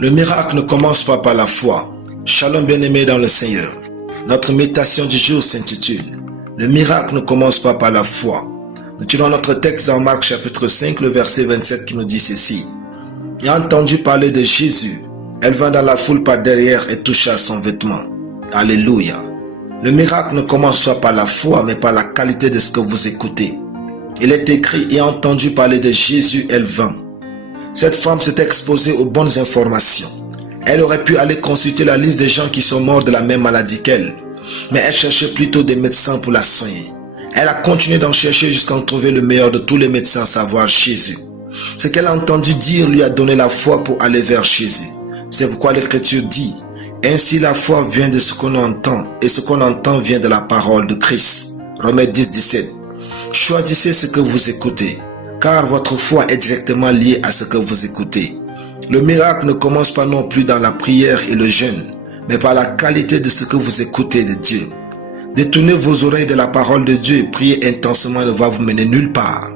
Le miracle ne commence pas par la foi. Shalom bien-aimés dans le Seigneur. Notre méditation du jour s'intitule « Le miracle ne commence pas par la foi ». Nous tirons notre texte en Marc chapitre 5, le verset 27 qui nous dit ceci. « Ayant entendu parler de Jésus, elle vint dans la foule par derrière et toucha son vêtement. » Alléluia. Le miracle ne commence pas par la foi, mais par la qualité de ce que vous écoutez. Il est écrit « Ayant entendu parler de Jésus, elle vint ». Cette femme s'est exposée aux bonnes informations. Elle aurait pu aller consulter la liste des gens qui sont morts de la même maladie qu'elle, mais elle cherchait plutôt des médecins pour la soigner. Elle a continué d'en chercher jusqu'à en trouver le meilleur de tous les médecins, à savoir Jésus. Ce qu'elle a entendu dire lui a donné la foi pour aller vers Jésus. C'est pourquoi l'Écriture dit « Ainsi la foi vient de ce qu'on entend, et ce qu'on entend vient de la parole de Christ. » Romains 10, 17. Choisissez ce que vous écoutez, car votre foi est directement liée à ce que vous écoutez. Le miracle ne commence pas non plus dans la prière et le jeûne, mais par la qualité de ce que vous écoutez de Dieu. Détournez vos oreilles de la parole de Dieu et prier intensément ne va vous mener nulle part.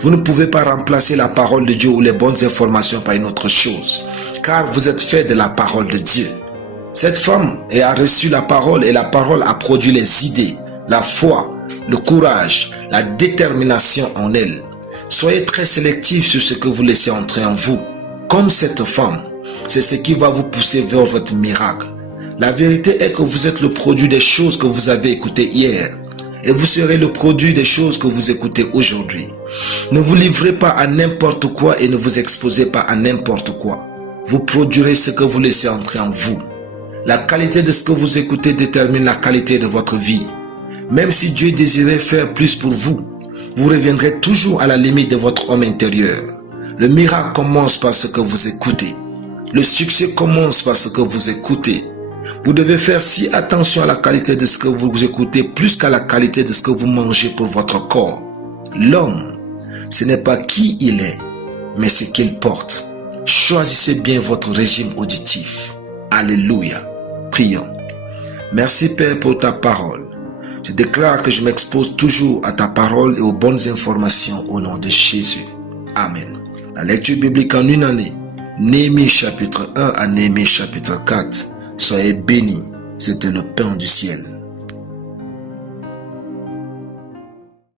Vous ne pouvez pas remplacer la parole de Dieu ou les bonnes informations par une autre chose, car vous êtes fait de la parole de Dieu. Cette femme a reçu la parole et la parole a produit les idées, la foi, le courage, la détermination en elle. Soyez très sélectif sur ce que vous laissez entrer en vous. Comme cette femme, c'est ce qui va vous pousser vers votre miracle. La vérité est que vous êtes le produit des choses que vous avez écoutées hier. Et vous serez le produit des choses que vous écoutez aujourd'hui. Ne vous livrez pas à n'importe quoi et ne vous exposez pas à n'importe quoi. Vous produirez ce que vous laissez entrer en vous. La qualité de ce que vous écoutez détermine la qualité de votre vie. Même si Dieu désirait faire plus pour vous, vous reviendrez toujours à la limite de votre homme intérieur. Le miracle commence par ce que vous écoutez. Le succès commence par ce que vous écoutez. Vous devez faire si attention à la qualité de ce que vous écoutez plus qu'à la qualité de ce que vous mangez pour votre corps. L'homme, ce n'est pas qui il est, mais ce qu'il porte. Choisissez bien votre régime auditif. Alléluia. Prions. Merci Père pour ta parole. Je déclare que je m'expose toujours à ta parole et aux bonnes informations au nom de Jésus. Amen. La lecture biblique en une année. Néhémie chapitre 1 à Néhémie chapitre 4. Soyez bénis. C'était le pain du ciel.